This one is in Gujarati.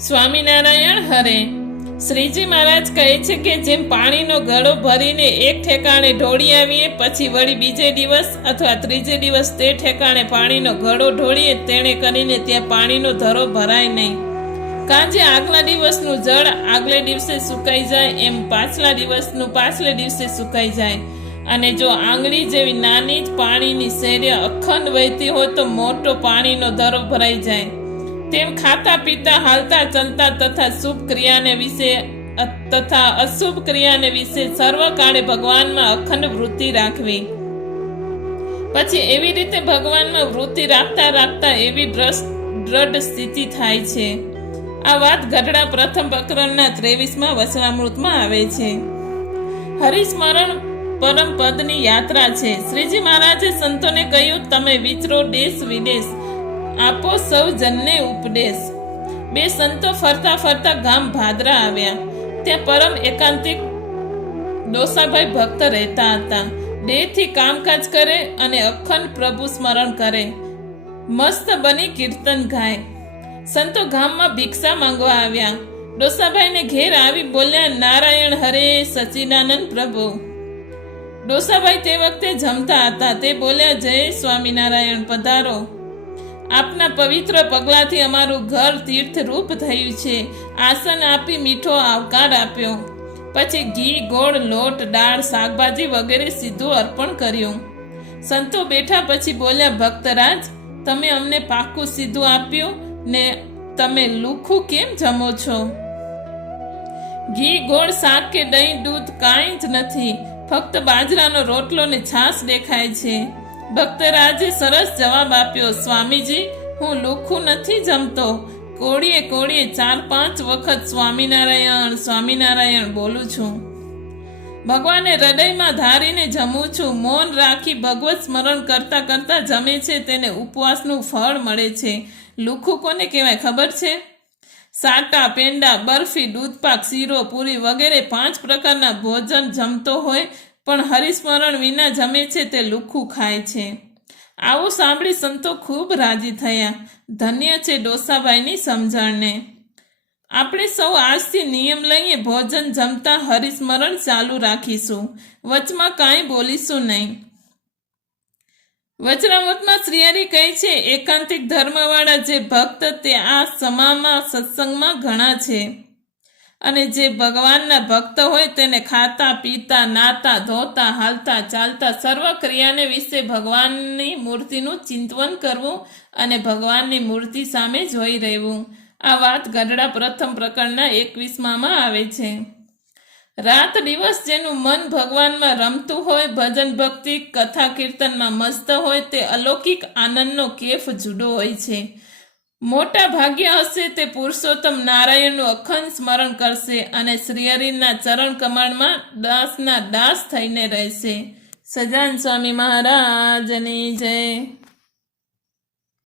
સ્વામિનારાયણ હરે. શ્રીજી મહારાજ કહે છે કે જેમ પાણીનો ગળો ભરીને એક ઠેકાણે ઢોળી આવીએ, પછી વળી બીજે દિવસ અથવા ત્રીજે દિવસ તે ઠેકાણે પાણીનો ગળો ઢોળીએ, તેણે કરીને ત્યાં પાણીનો ધરો ભરાય નહીં. કાં જે આગલા દિવસનું જળ આગલે દિવસે સુકાઈ જાય, એમ પાછલા દિવસનું પાછલે દિવસે સુકાઈ જાય. અને જો આંગળી જેવી નાની જ પાણીની શેર્ય અખંડ વહેતી હોય તો મોટો પાણીનો ધરો ભરાઈ જાય. તેમ ખાતા, પીતા, હાલતા, ચલતા તથા શુભ ક્રિયાને વિશે તથા અશુભ ક્રિયાને વિશે સર્વકાળે ભગવાનમાં અખંડ વૃત્તિ રાખવી. પછી એવી રીતે ભગવાનમાં વૃત્તિ રાખતા રાખતા એવી દ્રઢ સ્થિતિ થાય છે. આ વાત ગઢડા પ્રથમ પ્રકરણના ત્રેવીસમાં વચનામૃતમાં આવે છે. હરિસ્મરણ પરમ પદની યાત્રા છે. શ્રીજી મહારાજે સંતોને કહ્યું, તમે વિચરો દેશ વિદેશ. આપો સૌ જનને ઉપદેશ. બે સંતો ફરતા ફરતા ગામ ભાદરા આવ્યા. ત્યાં પરમ એકાંતિક ડોસાભાઈ ભક્ત રહેતા હતા. દેહથી કામકાજ કરે અને અખંડ પ્રભુ સ્મરણ કરે. મસ્ત બની કીર્તન ગાય. સંતો ગામમાં ભિક્ષા માંગવા આવ્યા. ડોસાભાઈને ઘેર આવી બોલ્યા, નારાયણ હરે સચિદાનંદ પ્રભુ. ડોસાભાઈ તે વખતે જમતા હતા. તે બોલ્યા, જય સ્વામિનારાયણ, પધારો. આપના પવિત્ર પગલાથી અમારું ઘર તીર્થરૂપ થયું છે. આસન આપી મીઠો આવકાર આપ્યો. પછી ઘી, ગોળ, લોટ, દાળ, શાકભાજી વગેરે સીધું અર્પણ કર્યું. સંતો બેઠા પછી બોલ્યા, ભક્તરાજ, તમે અમને પાકું સીધું આપ્યું ને તમે લુખું કેમ જમો છો? ઘી, ગોળ, શાક કે દહીં, દૂધ કાંઈ જ નથી. ફક્ત બાજરાનો રોટલો ને છાશ દેખાય છે. ભક્તરાજે સરસ જવાબ આપ્યો, સ્વામીજી, હું લુખું નથી જમતો. કોળીએ કોળીએ ચાર પાંચ વખત સ્વામિનારાયણ સ્વામિનારાયણ બોલું છું. ભગવાને હૃદયમાં ધારીને જમું છું. મૌન રાખી ભગવત સ્મરણ કરતા કરતા જમે છે. તેને ઉપવાસનું ફળ મળે છે. લુખું કોને કહેવાય ખબર છે? સાટા, પેંડા, બરફી, દૂધપાક, શીરો, પૂરી વગેરે પાંચ પ્રકારના ભોજન જમતો હોય પણ હરિસ્મરણ વિના જમે છે તે લુખું ખાય છે. આવું સાંભળી સંતો ખૂબ રાજી થયા. ધન્ય છે ડોસાભાઈની સમજણને. આપણે સૌ આજથી નિયમ લઈએ ભોજન જમતા હરિસ્મરણ ચાલુ રાખીશું. વચમાં કાંઈ બોલીશું નહીં. વચનામૃતમાં શ્રીહરી કહે છે, એકાંતિક ધર્મવાળા જે ભક્ત તે આ સમામાં સત્સંગમાં ઘણા છે. અને જે ભગવાનના ભક્ત હોય તેને ખાતા, પીતા, નાતા, ધોતા, હાલતા, ચાલતા સર્વ ક્રિયાને વિશે ભગવાનની મૂર્તિનું ચિંતવન કરવું અને ભગવાનની મૂર્તિ સામે જોઈ રહેવું. આ વાત ગઢડા પ્રથમ પ્રકરણના એકવીસમાં આવે છે. રાત દિવસ જેનું મન ભગવાનમાં રમતું હોય, ભજન ભક્તિ, કથા કીર્તનમાં મસ્ત હોય, તે અલૌકિક આનંદનો કેફ જુડો હોય છે. મોટા ભાગ્ય હશે તે પુરુષોત્તમ નારાયણનું અખંડ સ્મરણ કરશે અને શ્રીહરિના ચરણ કમળમાં દાસના દાસ થઈને રહેશે. સજાન સ્વામી મહારાજની જય.